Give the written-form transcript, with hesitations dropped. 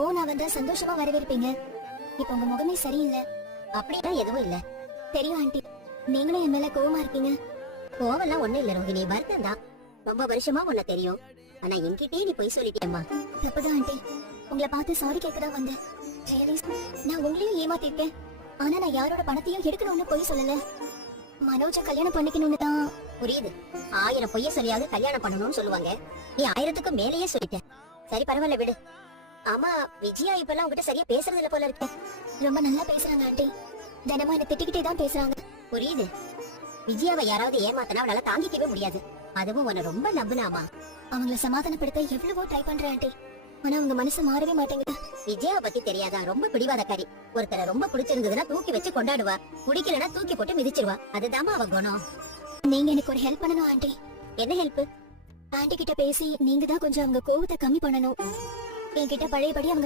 ஓ, நான் வந்தா சந்தோஷமா வரவேற்பீங்க. இப்ப உங்க முகமே சரியில்லை. அப்படிலாம் எதுவும் இல்ல. தெரியும் ஆண்டி, நீங்களும் என் மேல கோவமா இருக்கீங்க. கோவம்லாம் ஒண்ணும் இல்ல ரோஹிணி, வருத்தம் தான். ரொம்ப வருஷமா உன்னை தெரியும், ஆனா என்கிட்டயே நீ போய் சொல்லிட்டியம்மா. தப்புதான் ஆண்டி, உங்களை பார்த்து சாரி கேட்கதான் வந்தேன். Really, நான் உங்களையும் ஏமாத்திருக்கேன். ஆனா நான் யாரோட பணத்தையும் எடுக்கணும்னு போய் சொல்லல. மனோஜ கல்யாணம் பண்ணிக்கணும்னு தான். புரியுது, 1000 பொய்ய சொல்லியாவது கல்யாணம் பண்ணணும்னு சொல்லுவாங்க. நீ 1000க்கு மேலேயே சொல்லிட்ட. சரி பரவாயில்ல, விடு. ஆமா, விஜயா இப்பெல்லாம் உங்ககிட்ட சரியா பேசுறது இல்ல போல இருக்கு. ரொம்ப நல்லா பேசுறாங்க ஆண்டி. தினமும் என்ன திட்டிக்கிட்டே தான் பேசுறாங்க. புரியுது, விஜயாவை யாராவது ஏமாத்தினா அவளால தாங்கிக்கவே முடியாது. அதுவும் உன்னை ரொம்ப நம்புனாமா. அவங்கள சமாதானப்படுத்த எவ்வளவோ ட்ரை பண்றேன் ஆண்டி, ஆனா அவங்க மனசு மாறவே மாட்டேங்குது. விஜயாவை பத்தி தெரியாதா? ரொம்ப பிடிவாதக்காரி. ஒருத்தரை ரொம்ப பிடிச்சிருந்ததுன்னா தூக்கி வச்சு கொண்டாடுவா, பிடிக்கலன்னா தூக்கி போட்டு மிதிச்சிருவா. அதுதாம்மா அவ குணம். நீங்க எனக்கு ஒரு ஹெல்ப் பண்ணணும் ஆண்டி. என்ன ஹெல்ப்? ஆண்டி கிட்ட பேசி நீங்க தான் கொஞ்சம் அவங்க கோவத்தை கம்மி பண்ணணும். என்கிட்ட பழையபடி அவங்க